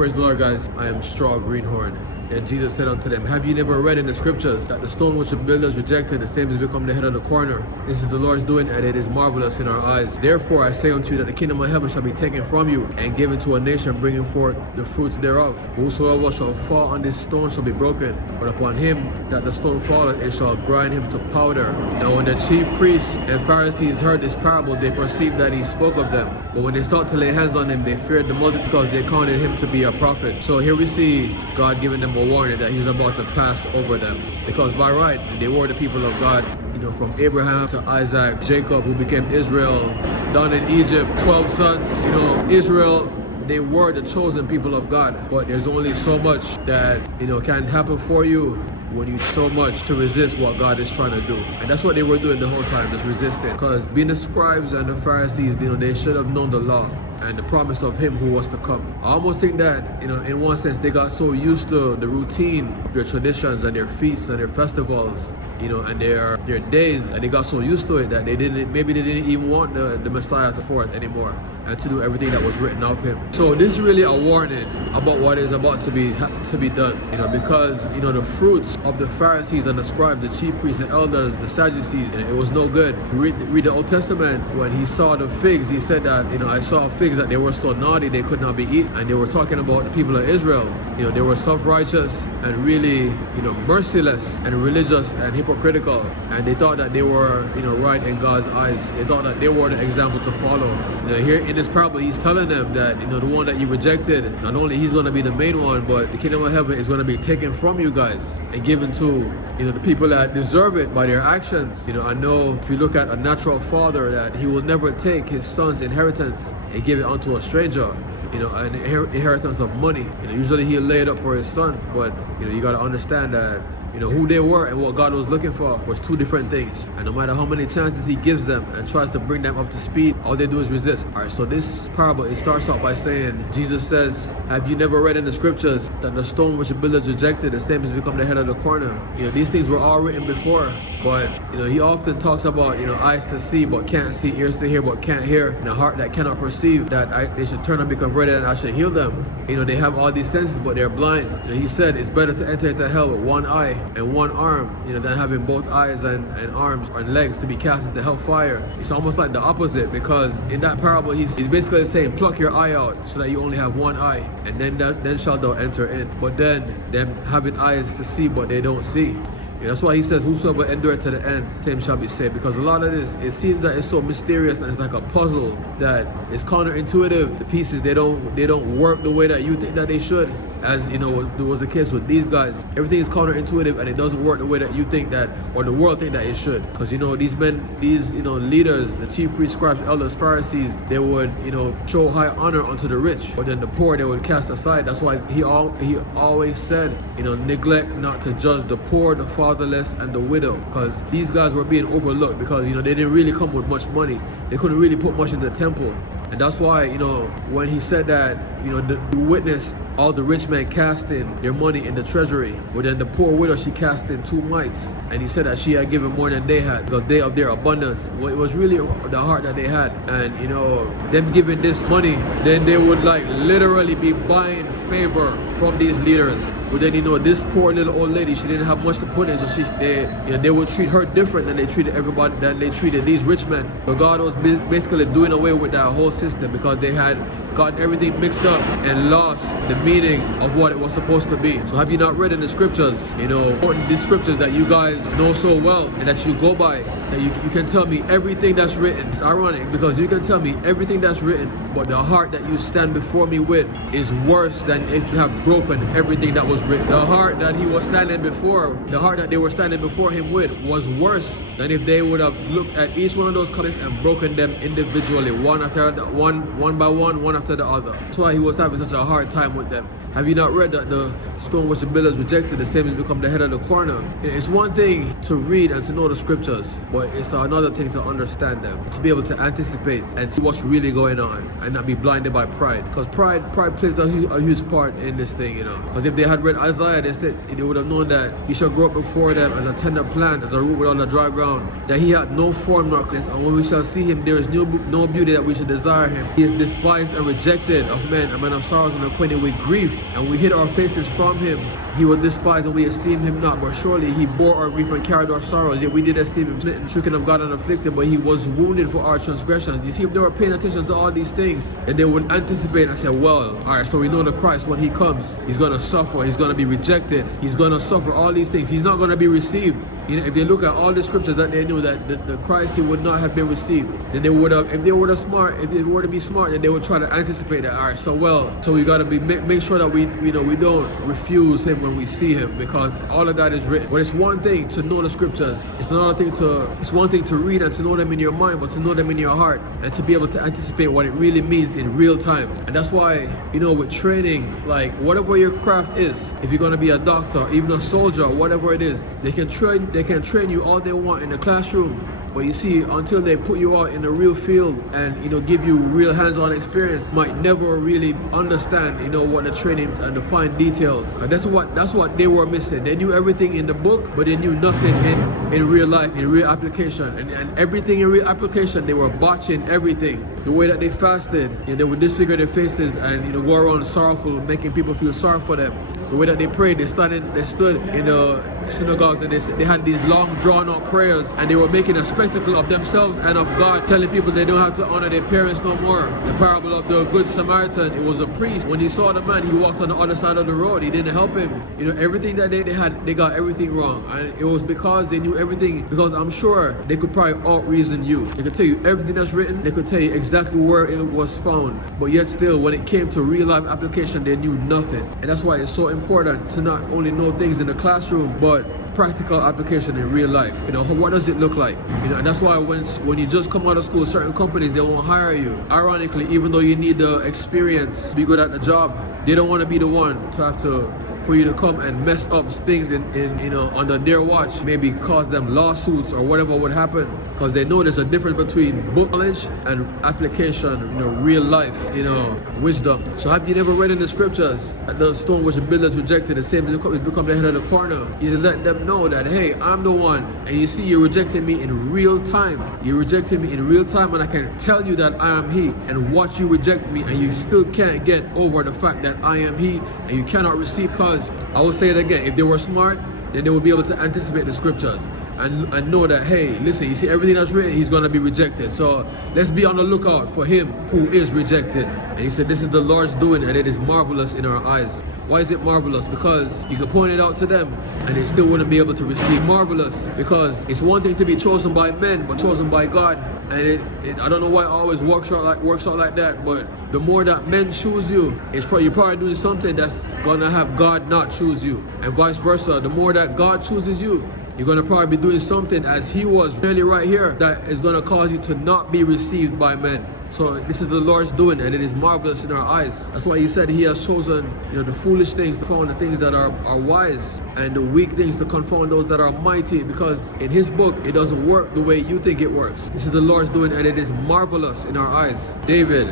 Praise the Lord, guys. I am Straw Greenhorn. And Jesus said unto them, have you never read in the scriptures that the stone which the builders rejected, the same has become the head of the corner? This is the Lord's doing, and it is marvelous in our eyes. Therefore I say unto you that the kingdom of heaven shall be taken from you, and given to a nation bringing forth the fruits thereof. Whosoever shall fall on this stone shall be broken, but upon him that the stone falleth, it shall grind him to powder. Now when the chief priests and Pharisees heard this parable, they perceived that he spoke of them. But when they sought to lay hands on him, they feared the multitude, because they counted him to be a prophet. So here we see God giving them a warning that he's about to pass over them, because by right they were the people of God, from Abraham to Isaac, Jacob, who became Israel, down in Egypt, 12 sons. Israel, they were the chosen people of God, but there's only so much that can happen for you when you so much to resist what God is trying to do. And that's what they were doing the whole time, just resisting. Because being the scribes and the Pharisees, they should have known the law and the promise of him who was to come. I almost think that, in one sense, they got so used to the routine, their traditions and their feasts and their festivals, and their days, and they got so used to it that maybe they didn't even want the Messiah to forth anymore, and to do everything that was written of him. So this is really a warning about what is about to be done, because the fruits of the Pharisees and the scribes, the chief priests and elders, the Sadducees, it was no good. Read the Old Testament. When he saw the figs, he said that I saw figs that they were so naughty they could not be eaten, and they were talking about the people of Israel. They were self-righteous and really merciless and religious and hypocritical, and they thought that they were right in God's eyes. They thought that they were the example to follow. Here in this parable, he's telling them that the one that you rejected, not only he's going to be the main one, but the kingdom of heaven is going to be taken from you guys and given to the people that deserve it by their actions. I know if you look at a natural father, that he will never take his son's inheritance and give it unto a stranger, an inheritance of money. Usually he'll lay it up for his son, but you got to understand that who they were and what God was looking for was two different things. And no matter how many chances he gives them and tries to bring them up to speed, all they do is resist. Alright, so this parable, it starts out by saying, Jesus says, have you never read in the scriptures that the stone which the builders rejected, the same has become the head of the corner? These things were all written before, but he often talks about eyes to see but can't see, ears to hear but can't hear, and a heart that cannot perceive, that they should turn and be converted and I should heal them. They have all these senses but they're blind. He said it's better to enter into hell with one eye and one arm, than having both eyes and arms and legs to be cast into hellfire. It's almost like the opposite, because in that parable he's basically saying, pluck your eye out so that you only have one eye, and then shalt thou enter in. But then them having eyes to see but they don't see. That's why he says, whosoever endureth to the end, same shall be saved. Because a lot of this, it seems that it's so mysterious and it's like a puzzle that is counterintuitive. The pieces, they don't work the way that you think that they should. As was the case with these guys. Everything is counterintuitive and it doesn't work the way that you think that, or the world think that it should. Because these men, these leaders, the chief priests, scribes, elders, Pharisees, they would show high honor unto the rich, but then the poor they would cast aside. That's why he always said, neglect not to judge the poor, the fatherless, and the widow. Because these guys were being overlooked, because they didn't really come with much money. They couldn't really put much in the temple. And that's why when he said that the witness all the rich men casting their money in the treasury, but then the poor widow, she cast in 2 mites, and he said that she had given more than they had, because they of their abundance. Well, it was really the heart that they had, and them giving this money, then they would literally be buying favor from these leaders. But then this poor little old lady, she didn't have much to put in, so they would treat her different than they treated everybody, than they treated these rich men. So God was basically doing away with that whole system, because they had got everything mixed up and lost the meaning of what it was supposed to be. So have you not read in the scriptures, these scriptures that you guys know so well and that you go by, that you can tell me everything that's written? It's ironic, because you can tell me everything that's written, but the heart that you stand before me with is worse than if you have broken everything that was written. The heart that he was standing before, the heart that they were standing before him with, was worse than if they would have looked at each one of those covenants and broken them individually, one after the, one by one after the other. That's why he was having such a hard time with them. Have you not read that the stone which the builders rejected, the same has become the head of the corner? It's one thing to read and to know the scriptures, but it's another thing to understand them, to be able to anticipate and see what's really going on and not be blinded by pride. Because pride plays a huge part in this thing, you know. Because if they had read Isaiah, they would have known that he shall grow up before them as a tender plant, as a root without the dry ground, that he had no form nor place, and when we shall see him, there is no beauty that we should desire him. He is despised and rejected of men, a man of sorrows and acquainted with grief, and we hid our faces from him. He was despised and we esteemed him not, but surely he bore our grief and carried our sorrows, yet we did esteem him smitten, stricken of God and afflicted, but he was wounded for our transgressions. You see, if they were paying attention to all these things, then they would anticipate and say, well, alright, so we know the Christ, when he comes, he's going to suffer, he's going to be rejected, he's going to suffer all these things, he's not going to be received. You know, if they look at all the scriptures that they knew that the Christ, he would not have been received, then they would have, if they were to be smart, then they would try to anticipate that. Alright, so we got to make sure that we don't refuse him when we see him, because all of that is written. But it's one thing to know the scriptures, it's one thing to read and to know them in your mind, but to know them in your heart and to be able to anticipate what it really means in real time. And that's why, you know, with training, like whatever your craft is, if you're going to be a doctor, even a soldier, whatever it is, they can train you all they want in the classroom. But you see, until they put you out in the real field and, you know, give you real hands-on experience, you might never really understand, you know, what the training and the fine details. And that's what they were missing. They knew everything in the book, but they knew nothing in real life, in real application. And everything in real application, they were botching everything. The way that they fasted, you know, they would disfigure their faces and, you know, go around sorrowful, making people feel sorry for them. The way that they prayed, they stood in the synagogues and they had these long drawn-out prayers, and they were making a spectacle of themselves and of God, telling people they don't have to honor their parents no more. The parable of the Good Samaritan, it was a priest. When he saw the man, he walked on the other side of the road. He didn't help him. You know, everything that they had, they got everything wrong. And it was because they knew everything, because I'm sure they could probably out-reason you. They could tell you everything that's written. They could tell you exactly where it was found. But yet still, when it came to real-life application, they knew nothing. And that's why it's so important to not only know things in the classroom, but practical application in real life. You know, what does it look like? You know, and that's why when you just come out of school, certain companies, they won't hire you. Ironically, even though you need the experience to be good at the job, they don't want to be the one for you to come and mess up things in you know, under their watch, maybe cause them lawsuits or whatever would happen, because they know there's a difference between book knowledge and application, you know, real life, you know, wisdom. So have you never read in the scriptures that the stone which the builders rejected, the same has become the head of the corner? You let them know that, hey, I'm the one, and you see, you're rejecting me in real time. You're rejecting me in real time, and I can tell you that I am he, and watch you reject me, and you still can't get over the fact that I am he, and you cannot receive. Because I will say it again, if they were smart, then they would be able to anticipate the scriptures and know that, hey, listen, you see everything that's written, he's going to be rejected. So let's be on the lookout for him who is rejected. And he said, this is the Lord's doing, and it is marvelous in our eyes. Why is it marvelous? Because you can point it out to them and they still wouldn't be able to receive. Marvelous because it's one thing to be chosen by men, but chosen by God. And I don't know why it always works out like that, but the more that men choose you, you're probably doing something that's gonna have God not choose you, and vice versa. The more that God chooses you, you're gonna probably be doing something, as he was really right here, that is gonna cause you to not be received by men. So this is the Lord's doing, and it is marvelous in our eyes. That's why he said he has chosen, you know, the foolish things to confound the things that are wise, and the weak things to confound those that are mighty, because in his book it doesn't work the way you think it works. This is the Lord's doing, and it is marvelous in our eyes. David,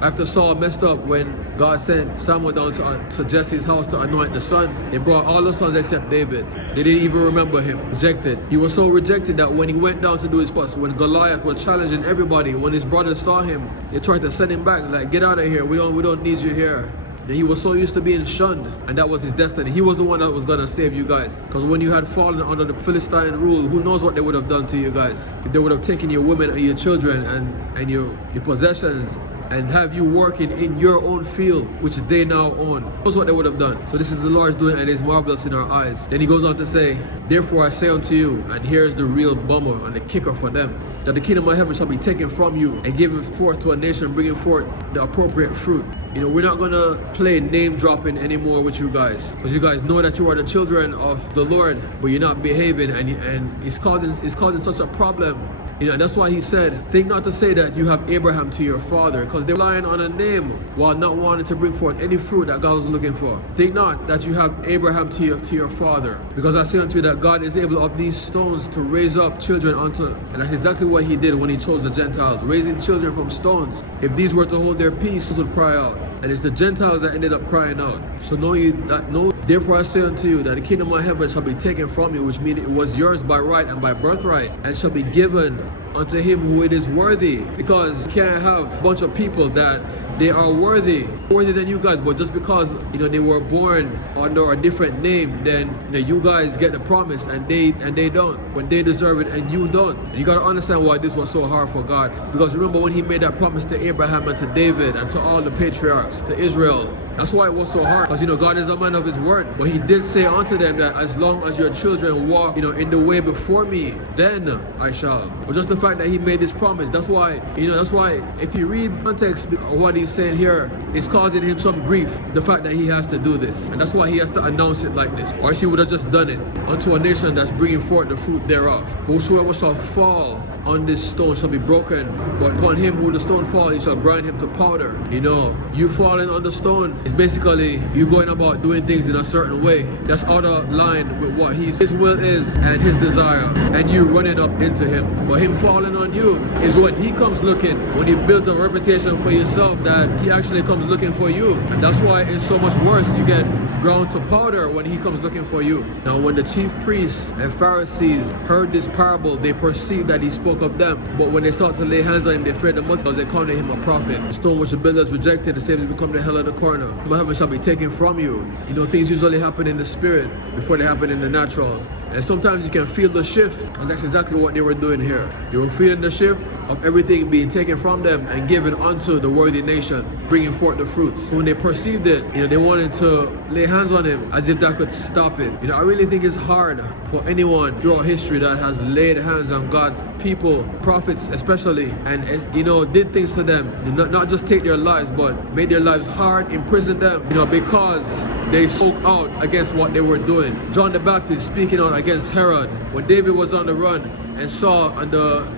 after Saul messed up, when God sent Samuel down to Jesse's house to anoint the son, they brought all the sons except David. They didn't even remember him. Rejected. He was so rejected that when he went down to do his part, when Goliath was challenging everybody, when his brothers saw him, they tried to send him back, like, get out of here, we don't need you here. And he was so used to being shunned, and that was his destiny. He was the one that was gonna save you guys, because when you had fallen under the Philistine rule, who knows what they would have done to you guys. If they would have taken your women and your children and your possessions and have you working in your own field, which they now own. Who knows what they would have done. So this is the Lord's doing, and it is marvelous in our eyes. Then he goes on to say, therefore I say unto you, and here's the real bummer and the kicker for them, that the kingdom of heaven shall be taken from you and given forth to a nation bringing forth the appropriate fruit. you know, we're not gonna play name dropping anymore with you guys, because you guys know that you are the children of the Lord, but you're not behaving, and it's causing such a problem. You know, that's why he said, think not to say that you have Abraham to your father, because they're relying on a name while not wanting to bring forth any fruit that God was looking for. Think not that you have Abraham to your father, because I say unto you that God is able of these stones to raise up children unto, and that's exactly what he did when he chose the Gentiles, raising children from stones. If these were to hold their peace, they would cry out. And it's the Gentiles that ended up crying out. So know ye that, therefore I say unto you that the kingdom of heaven shall be taken from you, which means it was yours by right and by birthright, and shall be given unto him who it is worthy. Because you can't have a bunch of people that they are worthy than you guys, but just because, you know, they were born under a different name, then, you know, you guys get the promise and they don't, when they deserve it and you don't. And you got to understand why this was so hard for God, because remember when he made that promise to Abraham and to David and to all the patriarchs, to Israel, that's why it was so hard, because, you know, God is a man of his word. But he did say unto them that as long as your children walk, you know, in the way before me, then I shall. But just the fact that he made this promise, that's why, you know, that's why if you read context of what he's saying here, it's causing him some grief, the fact that he has to do this. And that's why he has to announce it like this. Or else he would have just done it unto a nation that's bringing forth the fruit thereof. Whosoever shall fall on this stone shall be broken, but upon him who the stone fall, he shall grind him to powder. You know, you falling on the stone is basically you going about doing things in a certain way that's out of line with what his will is and his desire, and you running up into him. But him falling on you is when he comes looking, when you build a reputation for yourself, that he actually comes looking for you. And that's why it's so much worse. You get ground to powder when he comes looking for you. Now when the chief priests and Pharisees heard this parable, they perceived that he spoke of them, but when they sought to lay hands on him, they feared the multitude, they counted him a prophet. The stone which the builders rejected, the same has become the hell of the corner. The heaven shall be taken from you. You know, things usually happen in the spirit before they happen in the natural. And sometimes you can feel the shift, and that's exactly what they were doing here. They were feeling the shift of everything being taken from them and given unto the worthy nation, bringing forth the fruits. So when they perceived it, you know, they wanted to lay hands on him as if that could stop it. You know, I really think it's hard for anyone throughout history that has laid hands on God's people, prophets especially, and, you know, did things to them, not just take their lives, but made their lives hard, imprison them, you know, because they spoke out against what they were doing. John the Baptist speaking out against Herod. When David was on the run and saw,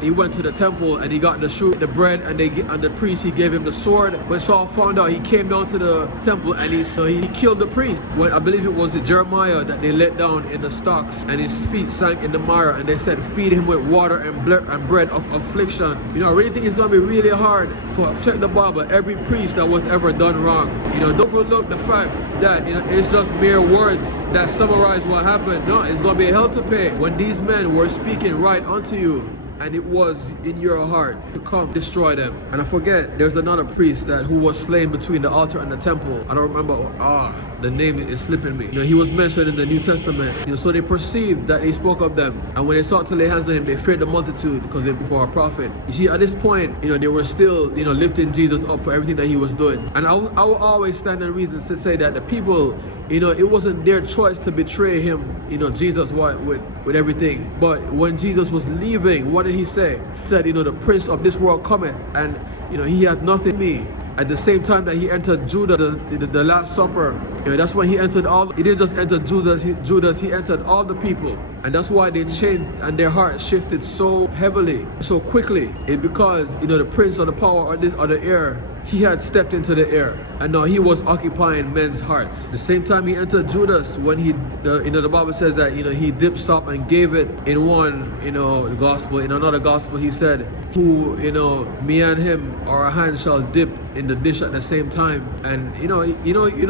he went to the temple and he got the shoot, the bread, and the priest, he gave him the sword. When Saul found out, he came down to the temple and he killed the priest. When I believe it was Jeremiah that they let down in the stocks and his feet sank in the mire, and they said feed him with water and bread of affliction. You know, I really think it's going to be really hard for, check the Bible, every priest that was ever done wrong. You know, don't overlook the fact that, you know, it's just mere words that summarize what happened. No, it's going to be hell to pay when these men were speaking right unto you, and it was in your heart to come destroy them. And I forget, there's another priest who was slain between the altar and the temple. I don't remember, the name is slipping me. You know, he was mentioned in the New Testament. You know, so they perceived that he spoke of them, and when they sought to lay hands on him, they feared the multitude because they were a prophet. You see, at this point, you know, they were still, you know, lifting Jesus up for everything that he was doing. And I will always stand in reason to say that the people, you know, it wasn't their choice to betray him, you know, Jesus with everything. But when Jesus was leaving, what did he say? He said, you know, the prince of this world cometh, and, you know, he had nothing in me. At the same time that he entered Judas, the Last Supper, you know, that's when he entered he didn't just enter Judas, he entered all the people. And that's why they changed and their hearts shifted so heavily, so quickly. It's because, you know, the prince of the power of the air, he had stepped into the air, and now he was occupying men's hearts. The same time he entered Judas, when the Bible says that, you know, he dipped salt and gave it in one, you know, gospel. In another gospel he said, who, you know, me and him, our hands shall dip in the dish at the same time. And you know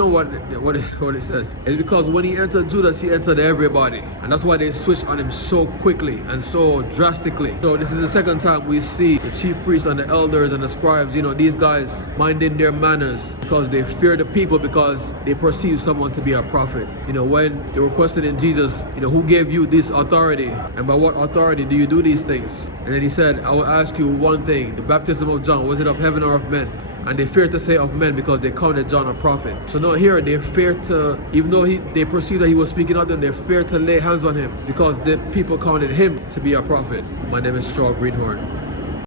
what it says. It's because when he entered Judas, he entered everybody, and that's why they switched on him so quickly and so drastically. So this is the second time we see the chief priests and the elders and the scribes, you know, these guys minding their manners because they fear the people, because they perceive someone to be a prophet. You know, when they were questioning Jesus, you know, who gave you this authority, and by what authority do you do these things? And then he said, I will ask you one thing, the baptism of John, was it of heaven or of men? And they feared to say of men because they counted John a prophet. So now here they feared to, even though they perceived that he was speaking of them, they feared to lay hands on him because the people counted him to be a prophet. My name is Straw Greenhorn.